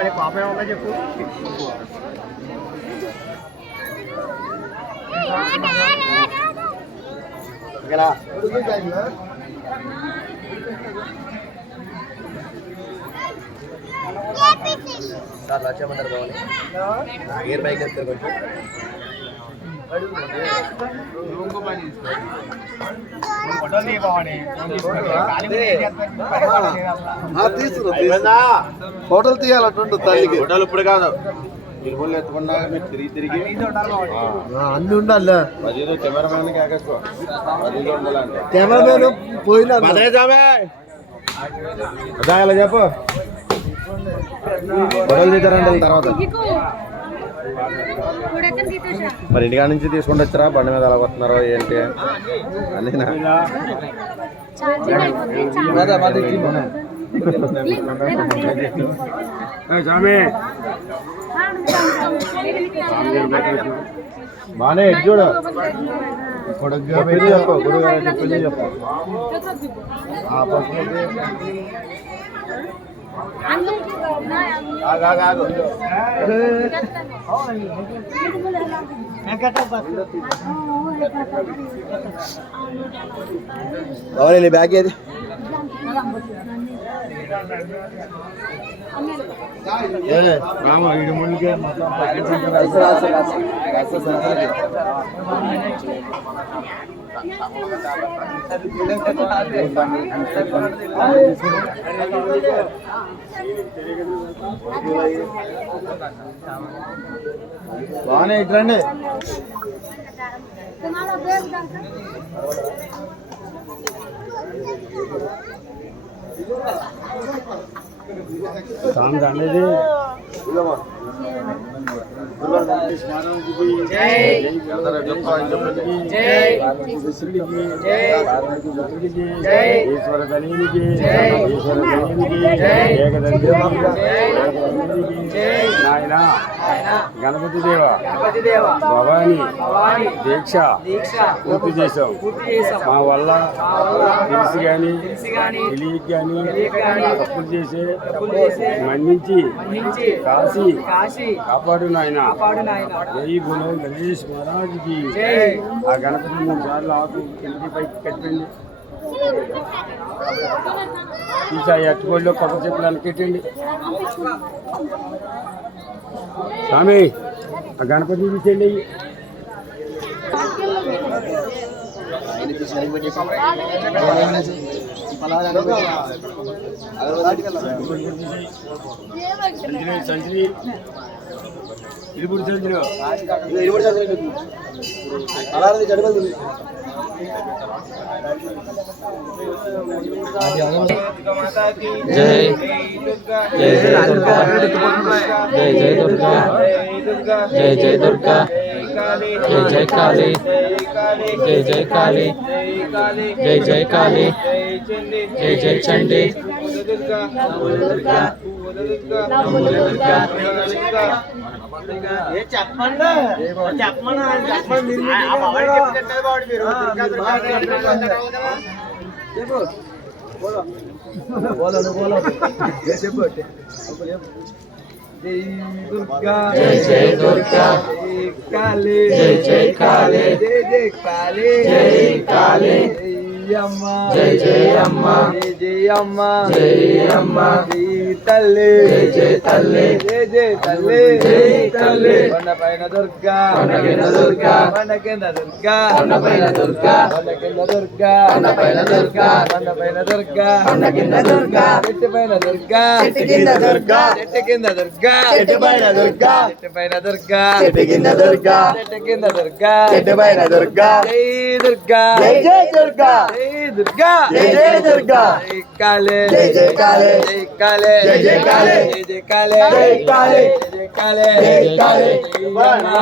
వాడి పాప ఏమన్నా చెప్పు. సార్ లక్ష్యమంటారు బాగుంది గేర్ బైక్ ఎత్తారు కొంచెం హోటల్ తీయాలంటుండు తల్లికి. హోటల్ ఇప్పుడు కాదు తిరుగులు ఎత్తుకున్నా మీరు తిరిగి తిరిగి అన్ని ఉండాలి. అదేదో కెమెరామెన్ కాకేసుకో అదిగా ఉండాలంటే కెమెరామెన్ పోయినా అలా చెప్పు హోటల్ తీస్తారంటే తర్వాత మరి ఇంటికాడ నుంచి తీసుకుంటూ వచ్చారా బండి మీద ఎలా వస్తున్నారో ఏంటి అన్నీనా బానే చూడు చెప్పు గురుగారు చెప్పింది చెప్పు బ్యాగ్ ఏది రామ వీడి ముందుకే బాగానే ఇట్రండి సాంగ్ అనేది ఈశ్వర ధనీనికి నాయన గణపతి దేవ భవాని దీక్ష పూర్తి చేసాం. మా వల్ల తెలిసి కానీ తెలియక కానీ తప్పులు చేసే మన్నించి కాశీ కాపాడు నాయన. జై బోలో గణేష్ మహారాజ్కి. ఆ గణపతి 3 సార్లు ఆకు కింది పైకి కట్టండి. ఈసారి అట్టుకోళ్ళు కొత్త చెప్పులు అనకెట్టండి. స్వామి ఆ గణపతి తీసేయండి. సంచి ఇరుపుడు సంచిలో అలా గడపడుతుంది. జై జై దుర్గా జై జై దుర్గా జై జై దుర్గా జై జై కాళీ జై జై కాళీ జై జై కాళీ జై జై చండీ జై జై దుర్గా కాళీ జై జై కాళీ జై జై కాళీ జై కాళీ జై జై అమ్మ జై జై అమ్మ జై అమ్మ జై తల్లి జై జై తల్లి జై జై తల్లి జై తల్లి కొండపైన దుర్గా కొండకింద దుర్గా కొండకింద దుర్గా కొండపైన దుర్గా కొండకింద దుర్గా కొండపైన దుర్గా కొండపైన దుర్గా కొండకింద దుర్గా చెట్టుపైన దుర్గా చెట్టు కింద దుర్గా చెట్టు కింద దుర్గా చెట్టుపైన దుర్గా చెట్టుపైన దుర్గా చెట్టు కింద దుర్గా చెట్టు కింద దుర్గా చెట్టుపైన దుర్గా జై దుర్గా జై జై దుర్గా జై దుర్గా జై జై దుర్గా జై కాళీ జై జై కాళీ జై కాళీ జై జై కాళీ జై జై కాళీ జై కాళీ జై కాళీ జై కాళీ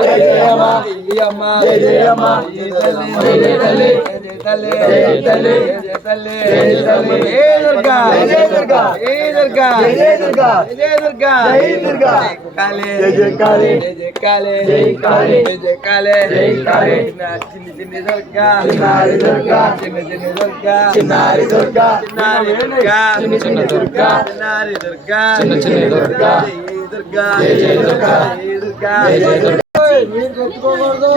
జై జై అమ్మ జై అమ్మ జై జై అమ్మ జై తల్లి జై తల్లి జై తల్లి జై తల్లి జై తల్లి జై దుర్గా జై దుర్గా జై దుర్గా జై దుర్గా జై దుర్గా జై దుర్గా కాళీ జై జై కాళీ జై జై కాళీ జై కాళీ జై జై కాళీ జై కాళీ చిన్ని చిన్ని దుర్గా చిన్నారి దుర్గా చిన్ని చిన్ని దుర్గా చిన్నారి దుర్గా చిన్నారి దుర్గా చిన్ని చిన్ని దుర్గా చిన్నారి దుర్గా చిన్న చిన్ని దుర్గా దుర్గా జై జై దుర్గా జై జై దుర్గా మీరు పెట్టుకోకూడదు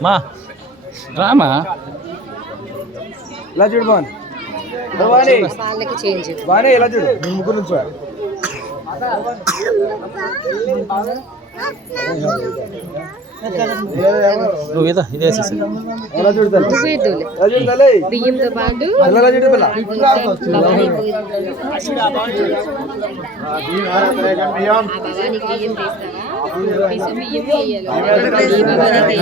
మా రామా ఇలా చూడు బాన్ బానే వాళ్ళకి చేంజ్ బానే ఇలా చూడు నీ ముగ్గురు నుంచి నువ్వు ఇదా ఇదే వేసేసి ఎలా చూడతాను చూసేద్దులే ఎలా చూడాలి బియ్యంతో పాటు ఎలా చూడు పిల్ల భవానీ భవానీకి బియ్యం తీస్తావా బియ్యం వేయాలి ఈ భవానీకి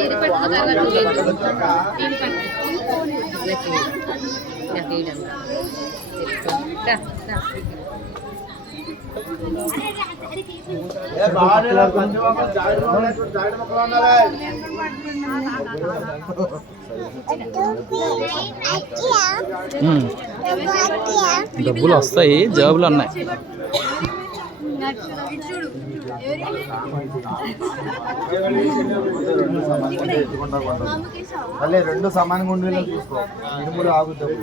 ఇది పట్టుకున్న తర్వాత దీన్ని పట్టు నాకు వేయడం డబ్బులు వస్తాయి జాబులు ఉన్నాయి మళ్ళీ రెండు సమానంగా ఉండేలా తీసుకో ఇరుములు ఆగుతాయి